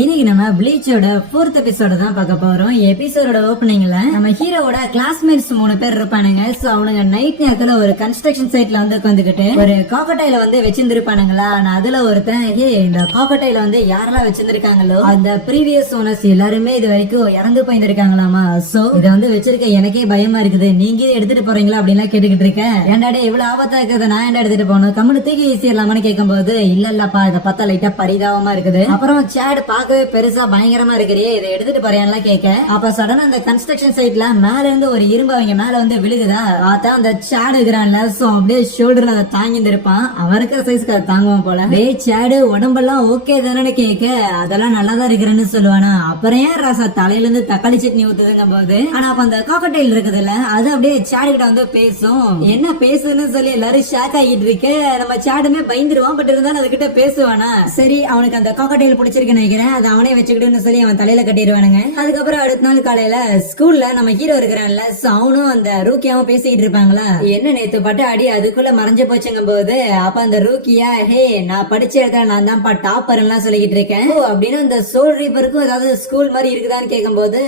இன்னைக்கு நம்ம ப்ளீச்சோட 4th எபிசோட தான் பார்க்க போறோம். எபிசோடோட ஓபனிங்ல நம்ம ஹீரோவோட கிளாஸ்மேட்ஸ் 3 பேர் இருப்பானுங்க. சோ அவனுங்க நைட் நேரத்துல ஒரு கன்ஸ்ட்ரக்ஷன் சைட்ல வந்து உட்காந்துக்கிட்டு ஒரு காக்கடைல வந்து வச்சிருந்திருப்பானுங்களா. அதுல ஒருத்தன் இந்த காக்கடைல வந்து யாரெல்லாம் வச்சிருந்திருக்காங்களோ அந்த ப்ரீவியஸ் ஓனர்ஸ் எல்லாருமே இது வரைக்கும் இறந்து போயிருந்திருக்காங்களாமா. சோ இதை வந்து வச்சிருக்க எனக்கே பயமா இருக்குது, நீங்க இதை எடுத்துட்டு போறீங்களா அப்படின்னு கேட்டுக்கிட்டு இருக்கேன். ஏன்டாடே இவ்வளவு ஆபத்தா இருக்கிறத நான் ஏன்டா எடுத்துட்டு போகணும், கம்முனு தூக்கி வீசிடலாமான்னு கேட்கும் போது இல்லப்பா இதை பார்த்தா லைட்டா பரிதாபமா இருக்குது. அப்புறம் சேட் பார்க்கவே பெருசா பயங்கரமா இருக்கிறே, இதை எடுத்துட்டு போறியான்லாம் கேட்க, அப்ப சடனா அந்த கன்ஸ்ட்ரக்ஷன் சைட்ல மேல இருந்து ஒரு இரும்பு அவங்க மேல வந்து விழுகுதா. பார்த்தா அந்த சேடு இருக்கிறான்ல, சோ அப்படியே ஷோல்டர்ல அதை தாங்கி இருப்பான். அவன் இருக்கிற சைஸ்க்கு அதை தாங்குவான் போல. டே சேடு உடம்பெல்லாம் ஓகே தானே கேட்க, அதெல்லாம் நல்லாதான் இருக்கிறேன்னு சொல்லுவானா. அப்புறம் ஏன் ராசா தலையில இருந்து தக்காளி சட்னி ஊத்துதுங்க போது, ஆனா அப்ப அந்த காக்கடைல் இருக்குதுல்ல அது அப்படியே சேடு கிட்ட வந்து பேசும். என்ன பேசுன்னு சொல்லி எல்லாரும் ஷாக் ஆகிட்டு இருக்க. நம்ம சேடுமே பயந்துருவான், பட் இருந்தாலும் அதுகிட்ட பேசுவானா. சரி அவனுக்கு அந்த காக்கடைல் பிடிச்சிருக்குன்னு நினைக்கிறேன், அதை அவனே வச்சுக்கிட்டுன்னு சொல்லி அவன் தலையில கட்டிடுவானுங்க. அதுக்கப்புறம் அடுத்த நாள் காலையில ஸ்கூல்ல நம்ம ஹீரோ இருக்கிறான்ல, அவனும் அந்த ரூக்கியாவும் பேசிக்கிட்டு இருப்பாங்களா. என்ன நேத்து பட்ட அடி அதுக்குள்ள மறைஞ்சு போச்சுங்க போது, அப்ப அந்த ரூக்கியா ஹே நான் படிச்ச இடத்துல நான் தான் டாப்பர் எல்லாம் சொல்லிக்கிட்டு இருக்கேன் அப்படின்னு அந்த சோல் ரீப்பருக்கும் ஏதாவது ஸ்கூல் மாதிரி இருக்குதான்னு கேட்கும் போது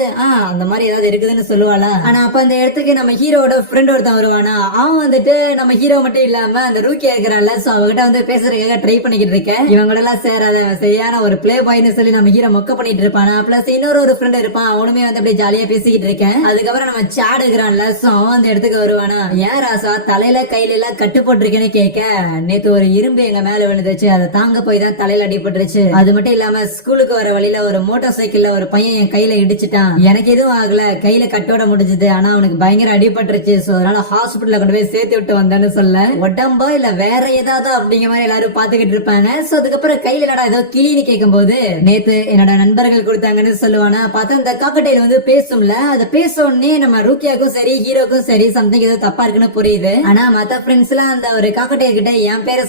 அந்த மாதிரி ஏதாவது இருக்குதுன்னு சொல்லுவாளா. ஆனா அப்ப அந்த இடத்துக்கு நம்ம ஹீரோட ஃப்ரெண்ட் ஒருத்தன் வருவானா. அவன் வந்துட்டு நம்ம ஹீரோ மட்டும் இல்லாம அந்த ரூக்கியா இருக்கிறான்ல, சோ அவகிட்ட வந்து பேசுறதுக்காக ட்ரை பண்ணிக்கிட்டு இருக்கேன். இவங்க எல்லாம் சேராத சரியான ஒரு பிளே பாய்னு சொல்லி நம்ம ஹீரோ மொக்க பண்ணிட்டு இருப்பானா. பிளஸ் இன்னொரு ஃப்ரெண்ட் இருப்பான், அவனுமே வந்து அப்படியே ஜாலியா பேசிக்கிட்டு இருக்கேன். அதுக்கப்புறம் நம்ம சேட் இருக்கிறான்ல, சோ அவன் அந்த இடத்துக்கு வருவானா. ஏன் ராசா தலையில கையில எல்லாம் கட்டு போட்டிருக்கேன்னு கேட்க, நேத்து ஒரு இரும்பு எங்க மேல விழுந்துச்சு, அதை தாங்க போய் தான் தலையில அடிபட்டுருச்சு. அது மட்டும் இல்லாம ஸ்கூலுக்கு வர வழியில ஒரு மோட்டார் சைக்கிள்ல ஒரு பையன் என் கையில இடிச்சுட்டான், எனக்கு எதுவும் ஆகல, கையில கட்டோட முடிஞ்சது, ஆனா அவனுக்கு பயங்கர அடிபட்டுருச்சு. சோ அதனால ஹாஸ்பிட்டல்ல கொண்டு போய் சேர்த்து விட்டு வந்தான்னு சொல்ல, உடம்பா இல்ல வேற ஏதாவது அப்படிங்கிற மாதிரி எல்லாரும் பாத்துக்கிட்டு இருப்பாங்க. சோ அதுக்கப்புறம் கையில என்னடா ஏதோ கிளின்னு கேட்கும் போது, நேத்து என்னோட நண்பர்கள் கொடுத்தாங்கன்னு சொல்லுவானா. பார்த்தா அந்த காக்கடையில வந்து பேசும்ல, அதை பேச உடனே நம்ம ரூக்கியாக்கும் சரி ஹீரோக்கும் சரி சம்திங் ஏதோ தப்பா இருக்குன்னு புரியுது. ஆனா மத்த ஃப்ரெண்ட்ஸ் எல்லாம் அந்த ஒரு காக்கடைய கிட்ட என் பேரை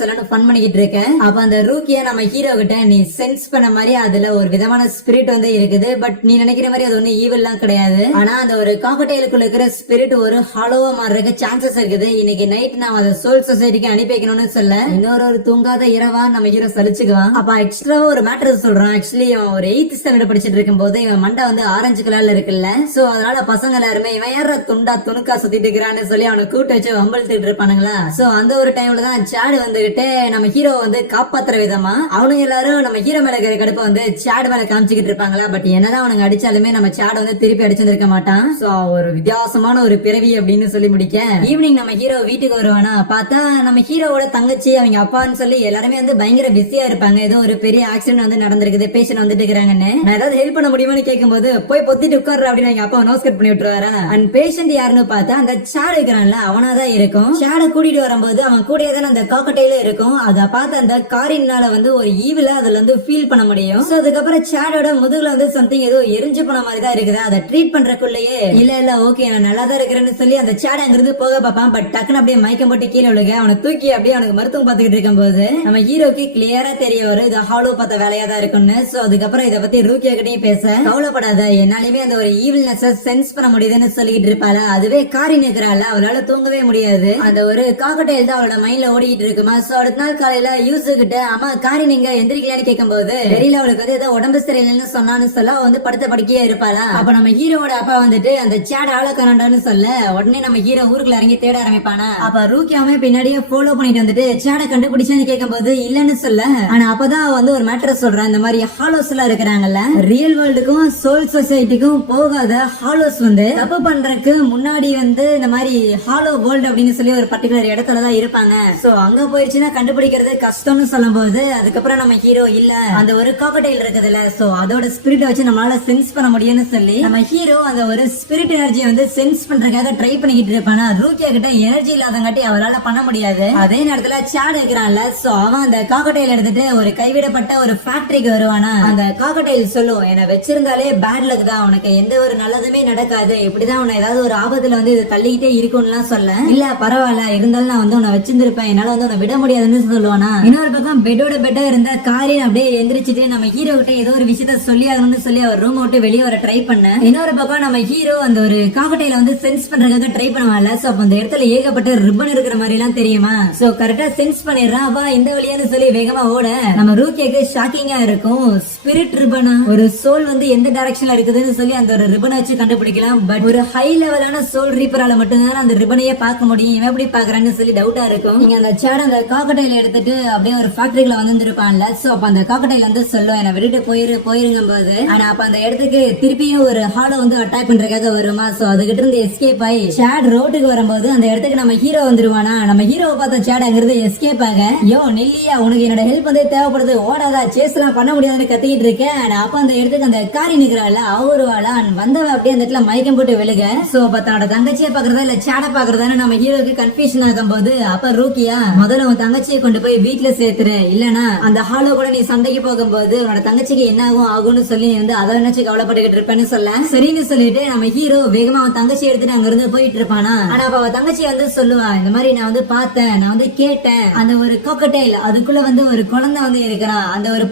சொல்லுன்னு ஃபன் பண்ணிக்கிட்டு இருக்கேன். அப்ப அந்த ரூக்கியா நம்ம ஹீரோ கிட்ட நீ சென்ஸ் பண்ண மாதிரி அதுல ஒரு விதமான ஸ்பிரிட் வந்து இருக்குது, பட் நீ நினைக்கிற மாதிரி அது ஒண்ணு ஈவில் எல்லாம் கிடையாது. ஆனா அந்த ஒரு காக்கடைலுக்குள்ள இருக்கிற ஸ்பிரிட் ஒரு ஹாலோவா மாறதுக்கு சான்சஸ் இருக்குது. இன்னைக்கு நைட் நான் அதை சோல் சொசைட்டிக்கு அனுப்பி வைக்கணும்னு சொல்ல, இன்னொரு தூங்காத இரவா நம்ம ஹீரோ சலிச்சுக்குவான். அப்ப எக்ஸ்ட்ராவா ஒரு மேட்டர் சொல்றான். ஆக்சுவலி அவன் ஒரு 8th ஸ்டாண்டர்ட் படிச்சிட்டு இருக்கும் போது இவன் மண்டை வந்து ஆரஞ்சு கலர்ல இருக்குல்ல, சோ அதனால பசங்க எல்லாருமே இவன் யார துண்டா துணுக்கா சுத்திட்டு இருக்கிறான்னு சொல்லி அவனை கூட்டு வச்சு வம்பழுத்துட்டு இருப்பானுங்களா. சோ அந்த ஒரு டைம்ல தான் சேடு வந்துகிட்டு நம்ம ஹீரோ வந்து காப்பாத்துற விதமா அவனுங்க எல்லாரும் நம்ம ஹீரோ மேல இருக்கிற கடுப்ப வந்து சேடு மேல காமிச்சுக்கிட்டு இருப்பாங்களா. பட் என்னதான் அவனுங்க அடிச்சாலுமே நம்ம சேடு வந்து திருப்பி அடிச்சிருக்க மாட்டான். சோ ஒரு வித்தியாசமான ஒரு பிறவி அப்படின்னு சொல்லி முடிக்க, ஈவினிங் நம்ம ஹீரோ வீட்டுக்கு வருவானா. பார்த்தா நம்ம ஹீரோவோட தங்கச்சி அவங்க அப்பான்னு சொல்லி எல்லாருமே வந்து பயங்கர பிஸியா இருப்பாங்க. ஏதோ ஒரு பெரிய ஆக்சிடென்ட் வந்து நடந்திருக்குது, பேஷண்ட் வந்துட்டு இருக்காங்கன்னு. நான் ஏதாவது ஹெல்ப் பண்ண முடியுமான்னு கேட்கும் போது, போய் பொத்திட்டு உட்கார்ற அப்படின்னு எங்க அப்பா நோஸ் கட் பண்ணி விட்டுருவாரா. அண்ட் பேஷண்ட் யாருன்னு பார்த்தா அந்த சேடு இருக்கிறான்ல அவனாதான் இருக்கும். சேட கூட்டிட்டு வரும்போது அவன் கூடயே தான் அந்த காக்கட்டையில இருக்கும். அதை பார்த்து அந்த காரினால வந்து ஒரு ஈவில அதுல வந்து ஃபீல் பண்ண முடியும். சோ அதுக்கப்புறம் சேடோட முதுகுல வந்து சம்திங் ஏதோ எரிஞ்சு போன மாதிரி தான் இருக்குது. அதை ட்ரீட் பண்றதுக்குள்ளேயே இல்ல ஓகே நான் நல்லா தான் இருக்கிறேன்னு சொல்லி அந்த சேட அங்கிருந்து போக பார்ப்பான். பட் டக்குன்னு அப்படியே மயக்கம் போட்டு கீழே விழுக, அவனை தூக்கி அப்படியே அவனுக்கு மருத்துவம் பார்த்துக்கிட்டு இருக்கும் போது நம்ம ஹீரோக்கு கிளியரா தெரிய வரும் இது ஹாலோ பார்த்த வேலையா தான் இருக்கும்னு. சோ அதுக்கப்புறம் இதை பத்தி ரூக்கியா கிட்டையும் பேச, கவலைப்படாத என்னாலுமே அந்த ஒரு ஈவில்னஸ் சென்ஸ் பண்ண முடியுதுன்னு சொல்லிட்டு இருப்பாள. அதுவே காரி நிற்கிறாள், அவளால தூங்கவே முடியாது. அந்த ஒரு காக்கட்டைல் தான் அவளோட மைண்ட்ல ஓடிக்கிட்டு இருக்குமா. சோ அடுத்த நாள் காலையில யூசு கிட்ட அம்மா காரி நீங்க எந்திரிக்கலான்னு கேட்கும் போது தெரியல அவளுக்கு வந்து ஏதோ உடம்பு சரியில்லைன்னு சொன்னான்னு சொல்ல வந்து படுத்த படுக்கையா இருப்பாளா. அப்ப நம்ம ஹீரோட அப்பா வந்துட்டு அந்த சேட் ஆளக்கானு சொல்ல, உடனே நம்ம ஹீரோ ஊருக்குள்ள இறங்கி தேட ஆரம்பிப்பானா. அப்ப ரூக்கியாவே பின்னாடியே ஃபாலோ பண்ணிட்டு வந்துட்டு சேட கண்டுபிடிச்சான்னு கேட்கும் போது இல்லன்னு சொல்ல, ஆனா அப்பதான் வந்து ஒரு மேட்டர் சொல்றேன். இந்த மாதிரி ஹாலோஸ் எல்லாம் இருக்கிறாங்கல்ல, ரியல் வேர்ல்டுக்கும் சோல் சொசைட்டிக்கும் போகாத ஹாலோஸ் வந்து தப்பு பண்றதுக்கு முன்னாடி வந்து இந்த மாதிரி ஹாலோ வேர்ல்டு அப்படின்னு சொல்லி ஒரு பர்டிகுலர் இடத்துலதான் இருப்பாங்க. சோ அங்க போயிடுச்சுன்னா கண்டுபிடிக்கிறது கஷ்டம்னு சொல்லும் போது, அதுக்கப்புறம் நம்ம ஹீரோ இல்ல அந்த ஒரு காக்கடைல் இருக்குதுல்ல, சோ அதோட ஸ்பிரிட் வச்சு நம்மளால சென்ஸ் பண்ண முடியும்னு சொல்லி நம்ம ஹீரோ அந்த ஒரு ஸ்பிரிட் எனர்ஜியை வந்து சென்ஸ் பண்றதுக்காக ட்ரை பண்ணிக்கிட்டு இருப்பானா. ரூக்கியா கிட்ட எனர்ஜி இல்லாதங்காட்டி அவளால பண்ண முடியாது. அதே நேரத்துல சேட் இருக்கிறான்ல, சோ அவன் அந்த காக்கடைல் எடுத்துட்டு ஒரு கைவிடப்பட்ட ஒரு ஃபேக்டரிக்கு வருவானா. அந்த காக்கடைல் சொல்லும், என்ன வச்சிருந்தாலே பேட் லக் தான், உனக்கு எந்த ஒரு நல்லதுமே நடக்காது, இப்படிதான் உன்னை ஏதாவது ஒரு ஆபத்துல வந்து இதை தள்ளிக்கிட்டே இருக்கும்னு சொல்ல, இல்ல பரவாயில்ல இருந்தாலும் நான் வந்து உன்னை வச்சிருந்திருப்பேன், என்னால வந்து உன்னை விட முடியாதுன்னு சொல்லுவானா. இன்னொரு பக்கம் பெட்டோட பெட்டா இருந்த காரின் அப்படியே எந்திரிச்சிட்டு நம்ம ஹீரோ கிட்ட ஏதோ ஒரு விஷயத்த சொல்லி ஆகணும்னு சொல்லி அவர் ரூம் விட்டு வெளியே வர ட்ரை பண்ண, இன்னொரு பக்கம் நம்ம ஹீரோ அந்த ஒரு காக்கட்டையில வந்து சென்ஸ் பண்றதுக்காக ட்ரை பண்ணுவாங்கல்ல. சோ அப்ப அந்த இடத்துல ஏகப்பட்ட ரிப்பன் இருக்கிற மாதிரி எல்லாம் தெரியுமா. சோ கரெக்டா சென்ஸ் பண்ணிடுறான். அவ இந்த வழியான்னு சொல்லி வேகமா ஓட நம்ம ரூக்கியாக்கு ஷாக்கிங் ஸ்டன்னிங்கா இருக்கும். ஸ்பிரிட் ரிபனா, ஒரு சோல் வந்து எந்த டைரக்ஷன்ல இருக்குதுன்னு சொல்லி அந்த ஒரு ரிபனை வச்சு கண்டுபிடிக்கலாம். பட் ஒரு ஹை லெவலான சோல் ரீப்பரால மட்டும்தான் அந்த ரிபனையே பார்க்க முடியும். இவன் எப்படி பாக்குறான்னு சொல்லி டவுட்டா இருக்கும். நீங்க அந்த சேட அந்த காக்கடையில எடுத்துட்டு அப்படியே ஒரு ஃபேக்டரிக்குள்ள வந்துருப்பான்ல. சோ அப்ப அந்த காக்கடையில வந்து சொல்லுவேன் என்ன விட்டுட்டு போயிருங்க போது, ஆனா அப்ப அந்த இடத்துக்கு திருப்பியும் ஒரு ஹாலோ வந்து அட்டாக் பண்றதுக்காக வருமா. சோ அதுகிட்ட இருந்து எஸ்கேப் ஆகி சேட் ரோட்டுக்கு வரும்போது அந்த இடத்துக்கு நம்ம ஹீரோ வந்துருவானா. நம்ம ஹீரோவை பார்த்த சேட் அங்கிருந்து எஸ்கேப் ஆக, யோ நெல்லியா உனக்கு என்னோட ஹெல்ப் வந்து தேவைப்படுது, ஓடாதா சேஸ் எல்லாம் பண்ண முடியாதுன்னு கத்திக்கிட்டு இருக்கேன். அப்ப அந்த இடத்துக்கு அந்த காரி நிக்கிறாள் அவருவாளா வந்தவ அப்படியே அந்த இடத்துல மயக்கம் போட்டு விழுக. சோ அப்ப தன்னோட தங்கச்சியை பாக்குறதா இல்ல சேட பாக்குறதான்னு நம்ம ஹீரோக்கு கன்ஃபியூஷன் ஆகும் போது, அப்ப ரூக்கியா முதல்ல உன் தங்கச்சியை கொண்டு போய் வீட்டுல சேர்த்துரு, இல்லனா அந்த ஹாலோ கூட நீ சண்டைக்கு போகும்போது உன்னோட தங்கச்சிக்கு என்ன ஆகும்னு சொல்லி நீ வந்து அதை நினைச்சு கவலைப்பட்டுக்கிட்டு இருப்பேன்னு சொல்ல, சரின்னு சொல்லிட்டு நம்ம ஹீரோ வேகமா அவன் தங்கச்சி எடுத்துட்டு அங்க இருந்து போயிட்டு இருப்பானா. ஆனா அப்ப அவன் தங்கச்சி வந்து சொல்லுவா, இந்த மாதிரி நான் வந்து பார்த்தேன், நான் வந்து கேட்டேன், அந்த ஒரு காக்கடைல் அதுக்குள்ள வந்து ஒரு குழந்தை வந்து இருக்கிறான், அந்த ஒரு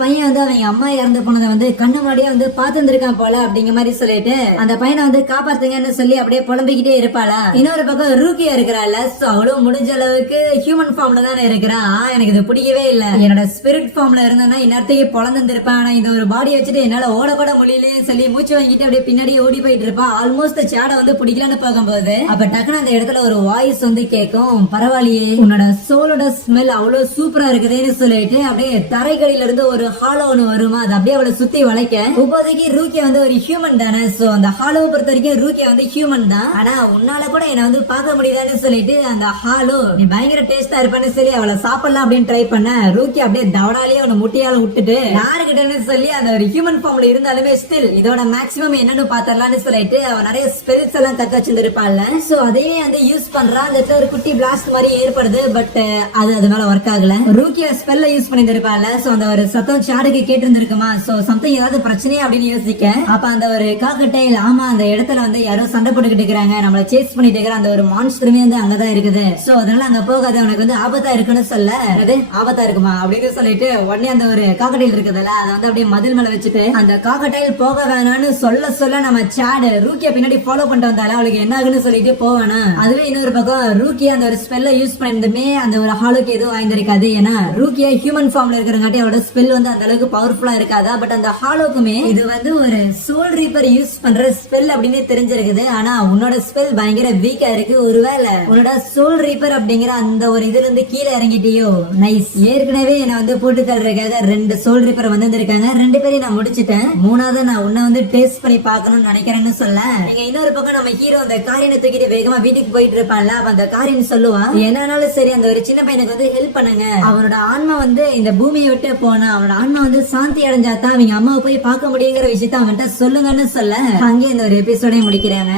பையன் வந்து அவங்க அம்மா இறந்து போனதை வந்து கண்ணு மாடியே வந்து பார்த்துருக்கான் போல அப்படிங்கிற மாதிரி சொல்லிட்டு அந்த பையனை வந்து காப்பாத்துங்கன்னு சொல்லி அப்படியே புலம்பிக்கிட்டே இருப்பாளா. இன்னொரு பக்கம் ரூக்கியா இருக்கிறாள். அவளும் முடிஞ்ச அளவுக்கு ஹியூமன் ஃபார்ம்ல தானே இருக்கிறான். எனக்கு இது பிடிக்கவே இல்ல, என்னோட ஸ்பிரிட் ஃபார்ம்ல இருந்தா இந்நேரத்துக்கு பொழந்திருப்பான், ஆனா இந்த ஒரு பாடியை வச்சுட்டு என்னால ஓடக்கூட முடியலன்னு சொல்லி மூச்சு வாங்கிட்டு அப்படியே பின்னாடி ஓடி போயிட்டு இருப்பான். ஆல்மோஸ்ட் சேட வந்து பிடிக்கலான்னு போகும்போது அப்ப டக்குனு அந்த இடத்துல ஒரு வாய்ஸ் வந்து கேட்கும், பரவாயில்லையே உன்னோட சோலோட ஸ்மெல் அவ்வளவு சூப்பரா இருக்குதுன்னு சொல்லிட்டு அப்படியே தரைக்கடியில இருந்து ஒரு ஹாலோ ஒண்ணு வருமா. அது அப்படியே அவளை சுத்தி வளைக்க, இப்போதைக்கு ரூக்கியா வந்து ஒரு ஹியூமன் தானே. சோ அந்த ஹாலோவை பொறுத்த வரைக்கும் ரூக்கியா வந்து ஹியூமன் தான், ஆனா உன்னால கூட என்ன வந்து பார்க்க முடியாதுன்னு சொல்லிட்டு அந்த ஹாலோ நீ பயங்கர டேஸ்டா இருப்பான்னு சொல்லி அவளை சாப்பிடலாம் அப்படின்னு ட்ரை பண்ண, ரூக்கியா அப்படியே தவடாலேயே அவனை முட்டியால விட்டுட்டு யாருக்கிட்டன்னு சொல்லி அந்த ஒரு ஹியூமன் ஃபார்ம்ல இருந்தாலுமே ஸ்டில் இதோட மேக்ஸிமம் என்னன்னு பாத்திரலாம்னு சொல்லிட்டு அவன் நிறைய ஸ்பிரிட்ஸ் எல்லாம் கக்க வச்சிருப்பாள். சோ அதையே வந்து யூஸ் பண்றான். அந்த ஒரு குட்டி பிளாஸ்ட் மாதிரி ஏற்படுது. பட் அதனால ஒர்க் ஆகல. ரூக்கியா ஸ்பெல்ல யூஸ் பண்ணிருப்பாள். சோ அந்த ஒரு சத்தம் சாடுக்கு கேட்டு இருந்திருக்குமா. சோ சம்திங் ஏதாவது பிரச்சனையா அப்படின்னு யோசிக்க, அப்ப அந்த ஒரு காக்கட்டைல் ஆமா அந்த இடத்துல வந்து யாரோ சண்டை போட்டுக்கிட்டு இருக்காங்க, நம்மள சேஸ் பண்ணிட்டு இருக்கிற அந்த ஒரு மான்ஸ்டருமே வந்து அங்கதான் இருக்குது. சோ அதனால அங்க போகாத, உனக்கு வந்து ஆபத்தா இருக்குன்னு சொல்ல, அது ஆபத்தா இருக்குமா அப்படின்னு சொல்லிட்டு உடனே அந்த ஒரு காக்கட்டைல் இருக்குதுல்ல அதை வந்து அப்படியே மதில் மேல வச்சுட்டு அந்த காக்கட்டைல் போக வேணான்னு சொல்ல நம்ம சாடு ரூக்கியா பின்னாடி ஃபாலோ பண்ணிட்டு வந்தாலும் அவளுக்கு என்ன ஆகுன்னு சொல்லிட்டு போவானா. அதுவே இன்னொரு பக்கம் ரூக்கியா அந்த ஒரு ஸ்பெல்ல யூஸ் பண்ணிருந்துமே அந்த ஒரு ஹாலுக்கு எதுவும் வாய்ந்திருக்காது. ஏன்னா ரூக்கியா ஹியூமன் ஃபார்ம்ல இருக்கிறங்காட்டி அவளோட ஸ்பெல் வந்து அந்த அளவுக்கு பவர்ஃபுல்லா இருக்காதா. பட் அந்த ஹாலோக்குமே இது வந்து ஒரு சோல் ரீப்பர் யூஸ் பண்ற ஸ்பெல் அப்படின்னு தெரிஞ்சிருக்குது. ஆனா உன்னோட ஸ்பெல் பயங்கர வீக்கா இருக்கு, ஒருவேளை உன்னோட சோல் ரீப்பர் அப்படிங்கிற அந்த ஒரு இதுல இருந்து கீழே இறங்கிட்டியோ. நைஸ், ஏற்கனவே என்ன வந்து போட்டு தள்ளுறதுக்காக 2 சோல் ரீப்பர் வந்து இருக்காங்க, 2 பேரையும் நான் முடிச்சிட்டேன், 3வது நான் உன்னை வந்து டேஸ்ட் பண்ணி பாக்கணும்னு நினைக்கிறேன்னு சொல்ல, நீங்க இன்னொரு பக்கம் நம்ம ஹீரோ அந்த காரியனை தூக்கிட்டு வேகமா வீட்டுக்கு போயிட்டு இருப்பான்ல. அப்ப அந்த காரியன் சொல்லுவான், என்னன்னாலும் சரி அந்த ஒரு சின்ன பையனுக்கு வந்து ஹெல்ப் பண்ணுங்க, அவனோட ஆன்மா வந்து இந்த பூமியை விட்டு போனா அவனோட ஆன்மா வந்து சாந்தி அடைஞ்சாதான் அவங்க அம்மாவை போய் பார்க்க முடியுங்கிற விஷயத்த அவன்கிட்ட சொல்லுங்கன்னு சொல்ல, அங்கே இந்த ஒரு எபிசோட முடிக்கிறாங்க.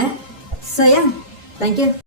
So yeah, thank you.